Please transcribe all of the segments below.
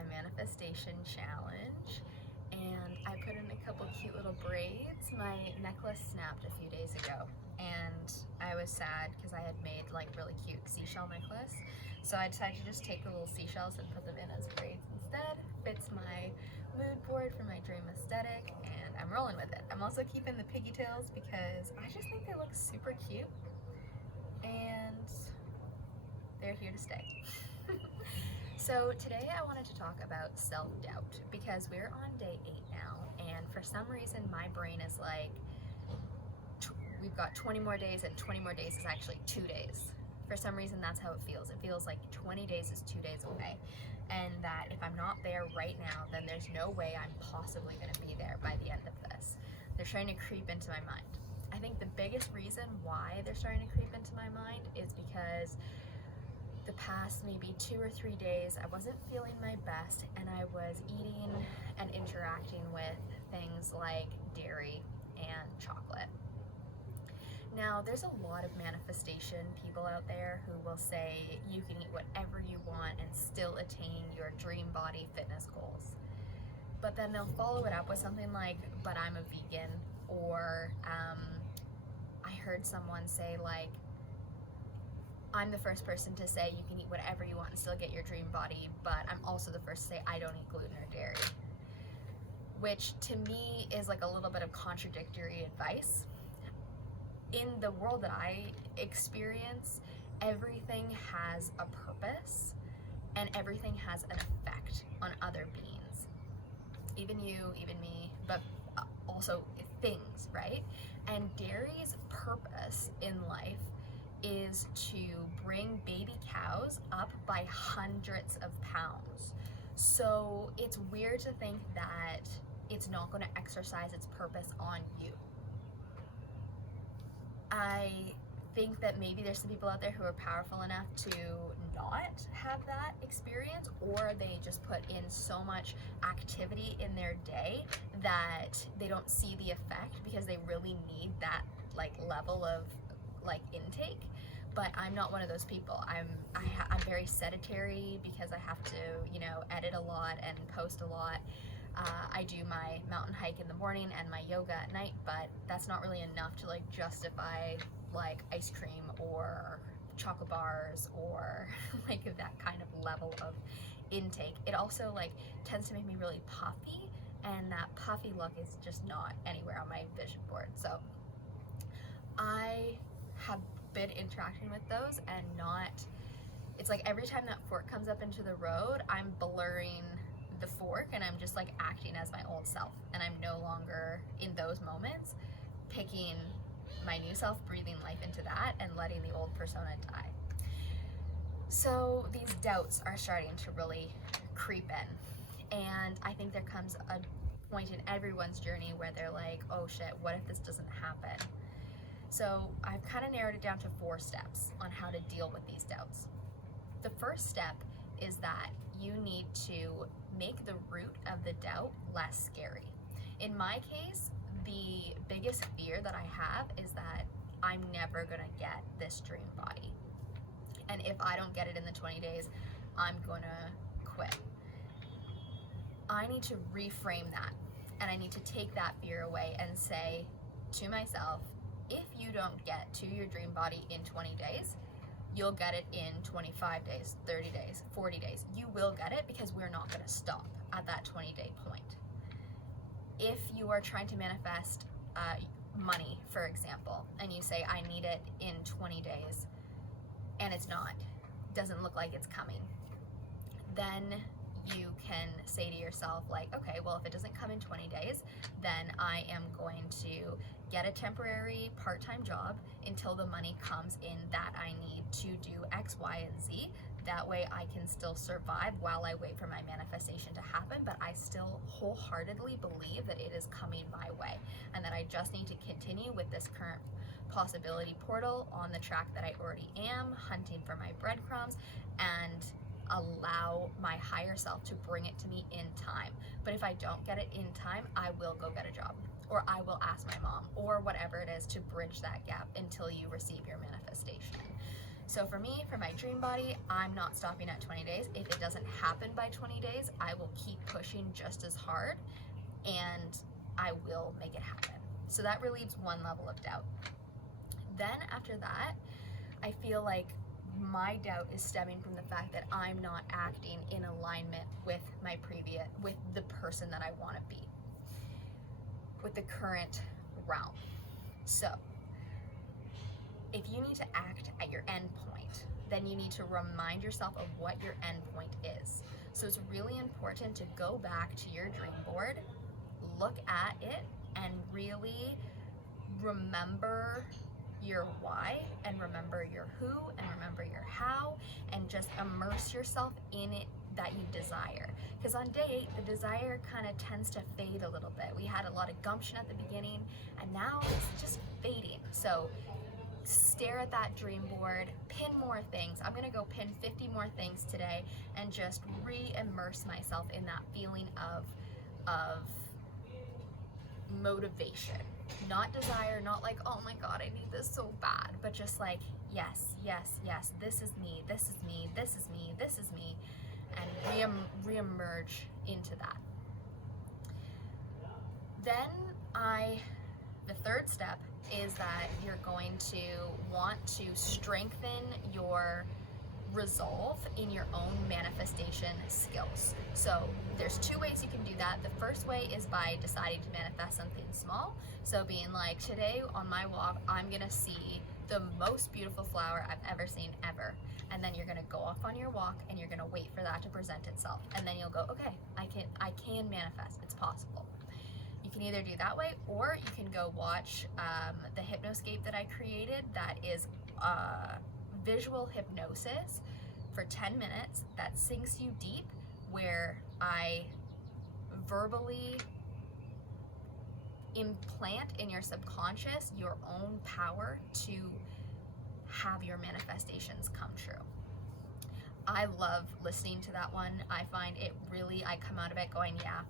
my manifestation challenge, and I put in a couple cute little braids. My necklace snapped a few days ago, and I was sad because I had made like really cute seashell necklace. So I decided to just take the little seashells and put them in as braids instead. Fits my mood board for my dream aesthetic, and I'm rolling with it. I'm also keeping the pigtails because I just think they look super cute, and they're here to stay. So today I wanted to talk about self-doubt because we're on day 8 now, and for some reason my brain is like, we've got 20 more days, and 20 more days is actually 2 days. For some reason that's how it feels. It feels like 20 days is 2 days away, and that if I'm not there right now, then there's no way I'm possibly going to be there by the end of this. They're trying to creep into my mind. I think the biggest reason why they're starting to creep into my mind is because the past maybe 2 or 3 days I wasn't feeling my best, and I was eating and interacting with things like dairy and chocolate. Now, there's a lot of manifestation people out there who will say you can eat whatever you want and still attain your dream body fitness goals. But then they'll follow it up with something like, but I'm a vegan, or I heard someone say like, I'm the first person to say you can eat whatever you want and still get your dream body, but I'm also the first to say I don't eat gluten or dairy. Which to me is like a little bit of contradictory advice. In the world that I experience, everything has a purpose and everything has an effect on other beings. Even you, even me, but also things, right? And dairy's purpose in life is to bring baby cows up by hundreds of pounds. So it's weird to think that it's not going to exercise its purpose on you. I think that maybe there's some people out there who are powerful enough to not have that experience, or they just put in so much activity in their day that they don't see the effect because they really need that like level of like intake. But I'm not one of those people. I'm very sedentary because I have to, edit a lot and post a lot. I do my mountain hike in the morning and my yoga at night, but that's not really enough to like justify like ice cream or chocolate bars or like that kind of level of intake. It also like tends to make me really puffy, and that puffy look is just not anywhere on my vision board. So I have been interacting with those, and it's like every time that fork comes up into the road, I'm blurring the fork and I'm just like acting as my old self, and I'm no longer in those moments picking my new self, breathing life into that and letting the old persona die. So these doubts are starting to really creep in, and I think there comes a point in everyone's journey where they're like, oh shit, what if this doesn't happen? So I've kind of narrowed it down to 4 steps on how to deal with these doubts. The first step is that you need to make the root of the doubt less scary. In my case, the biggest fear that I have is that I'm never gonna get this dream body. And if I don't get it in the 20 days, I'm gonna quit. I need to reframe that, and I need to take that fear away and say to myself, if you don't get to your dream body in 20 days, you'll get it in 25 days, 30 days, 40 days. You will get it, because we're not going to stop at that 20-day point. If you are trying to manifest money, for example, and you say, I need it in 20 days, and it's not, doesn't look like it's coming, then you can say to yourself like, okay, well, if it doesn't come in 20 days, then I am going to get a temporary part-time job until the money comes in that I need to do X, Y, and Z. That way I can still survive while I wait for my manifestation to happen, but I still wholeheartedly believe that it is coming my way, and that I just need to continue with this current possibility portal on the track that I already am, hunting for my breadcrumbs, and allow my higher self to bring it to me in time. But if I don't get it in time, I will go get a job, or I will ask my mom, or whatever it is to bridge that gap until you receive your manifestation. So for me, for my dream body, I'm not stopping at 20 days. If it doesn't happen by 20 days, I will keep pushing just as hard and I will make it happen. So that relieves one level of doubt. Then after that, I feel like my doubt is stemming from the fact that I'm not acting in alignment with with the person that I want to be, with the current realm. So if you need to act at your end point, then you need to remind yourself of what your end point is. So it's really important to go back to your dream board, look at it, and really remember your why, and remember your who, and remember your how, and just immerse yourself in it that you desire. Because on day 8, the desire kind of tends to fade a little bit. We had a lot of gumption at the beginning, and now it's just fading. So stare at that dream board, pin more things. I'm gonna go pin 50 more things today and just re-immerse myself in that feeling of motivation. Not desire, not like, oh my God, I need this so bad, but just like, yes, yes, yes, this is me, this is me, this is me, this is me, and re-emerge into that. Then the third step is that you're going to want to strengthen your resolve in your own manifestation skills. So there's 2 ways you can do that. The first way is by deciding to manifest something small. So being like, today on my walk, I'm gonna see the most beautiful flower I've ever seen ever. And then you're gonna go off on your walk and you're gonna wait for that to present itself. And then you'll go, okay, I can manifest, it's possible. You can either do that way, or you can go watch the hypnoscape that I created that is visual hypnosis for 10 minutes that sinks you deep, where I verbally implant in your subconscious your own power to have your manifestations come true. I love listening to that one. I find it really, I come out of it going, yeah,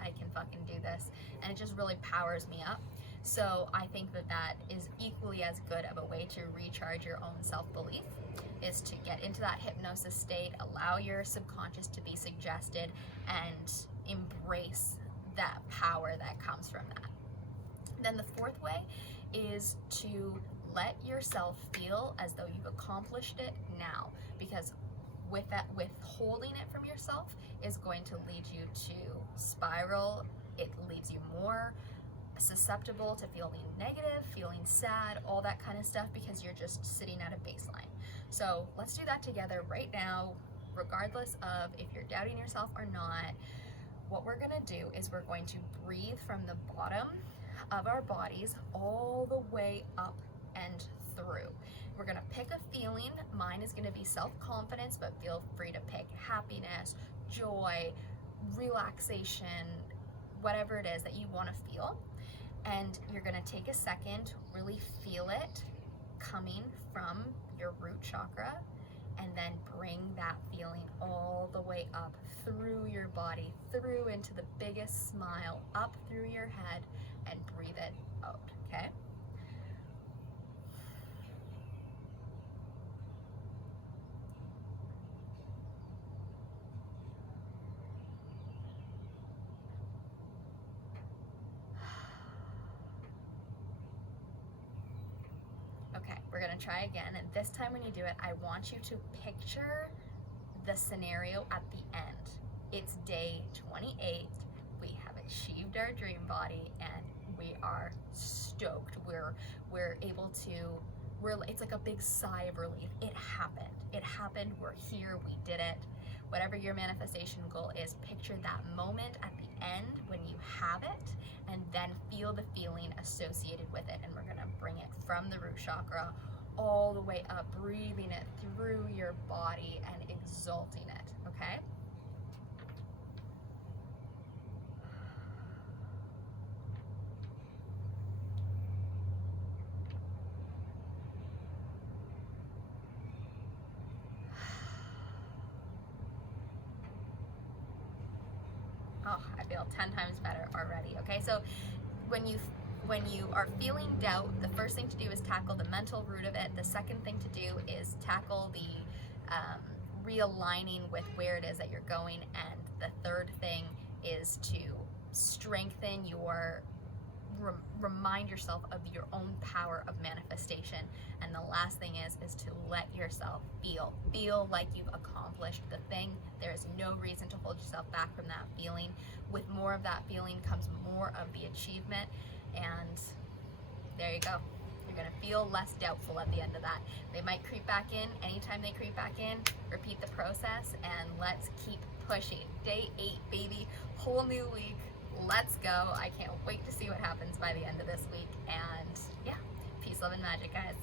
I can fucking do this. And it just really powers me up. So I think that is equally as good of a way to recharge your own self-belief, is to get into that hypnosis state, allow your subconscious to be suggested, and embrace that power that comes from that. Then the fourth way is to let yourself feel as though you've accomplished it now, because withholding it from yourself is going to lead you to spiral. It leaves you more susceptible to feeling negative, feeling sad, all that kind of stuff, because you're just sitting at a baseline. So let's do that together right now, regardless of if you're doubting yourself or not. What we're gonna do is we're going to breathe from the bottom of our bodies all the way up and through. We're gonna pick a feeling. Mine is gonna be self-confidence, but feel free to pick happiness, joy, relaxation, whatever it is that you wanna feel. And you're gonna take a second, really feel it coming from your root chakra, and then bring that feeling all the way up through your body, through into the biggest smile, up through your head, and breathe it out, okay? Okay, we're gonna try again, and this time when you do it, I want you to picture the scenario at the end. It's day 28, we have achieved our dream body, and we are stoked. We're able to, it's like a big sigh of relief. It happened, we're here, we did it. Whatever your manifestation goal is, picture that moment at the end when you have it, and then feel the feeling associated with it. And we're gonna bring it from the root chakra all the way up, breathing it through your body and exalting it, okay? Oh, I feel 10 times better already, okay? So when you when you are feeling doubt, the first thing to do is tackle the mental root of it. The second thing to do is tackle the realigning with where it is that you're going. And the third thing is to strengthen your, remind yourself of your own power of manifestation. And the last thing is to let yourself feel like you've accomplished the thing. There is no reason to hold yourself back from that feeling. With more of that feeling comes more of the achievement, and there you go. You're gonna feel less doubtful at the end of that. They might creep back in. Anytime they creep back in, repeat the process, and let's keep pushing. Day 8, baby, whole new week. Let's go. I can't wait to see what happens by the end of this week. And yeah, peace, love, and magic, guys.